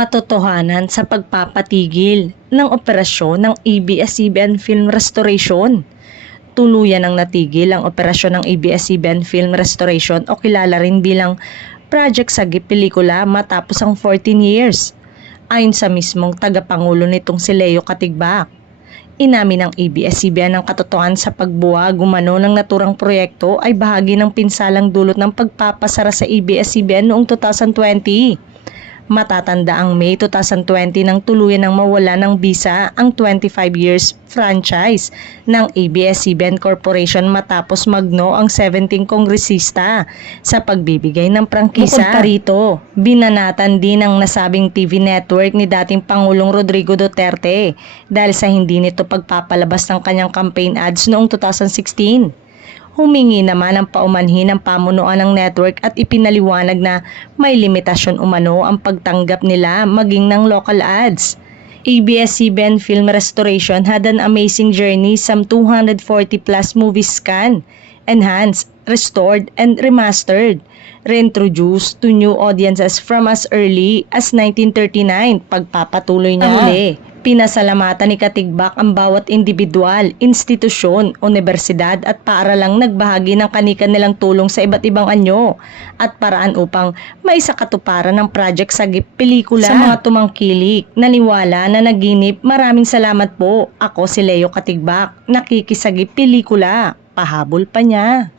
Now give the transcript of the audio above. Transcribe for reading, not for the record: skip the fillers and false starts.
katotohanan sa pagpapatigil ng operasyon ng ABS-CBN Film Restoration. Tuluyan ang natigil ang operasyon ng ABS-CBN Film Restoration o kilala rin bilang Project Sagip Pelikula matapos ang 14 years. Ayon sa mismong tagapangulo nitong si Leo Katigbak, inamin ng ABS-CBN ang katotohanan sa pagbuwag umano ng naturang proyekto ay bahagi ng pinsalang dulot ng pagpapasara sa ABS-CBN noong 2020. Matatanda ang May 2020 nang tuluyan ng mawala ng bisa ang 25 years franchise ng ABS-CBN Corporation matapos magno ang 17 kongresista sa pagbibigay ng prangkisa. Bukod pa rito, binanatan din ang nasabing TV network ni dating Pangulong Rodrigo Duterte dahil sa hindi nito pagpapalabas ng kanyang campaign ads noong 2016. Humingi naman ang paumanhin ng pamunuan ng network at ipinaliwanag na may limitasyon umano ang pagtanggap nila maging ng local ads. ABS-CBN Film Restoration had an amazing journey, some 240 plus movies scanned, enhanced, restored, and remastered, reintroduced to new audiences from as early as 1939. Pagpapatuloy niya uli. Pinasalamatan ni Katigbak ang bawat individual, institusyon, universidad at paaralang nagbahagi ng kani-kanilang tulong sa iba't ibang anyo at paraan upang maisakatuparan ng Project Sagip Pelikula. Sa mga tumangkilik, naniwala na naginip, maraming salamat po. Ako si Leo Katigbak, nakikisagip pelikula. Pahabol pa niya.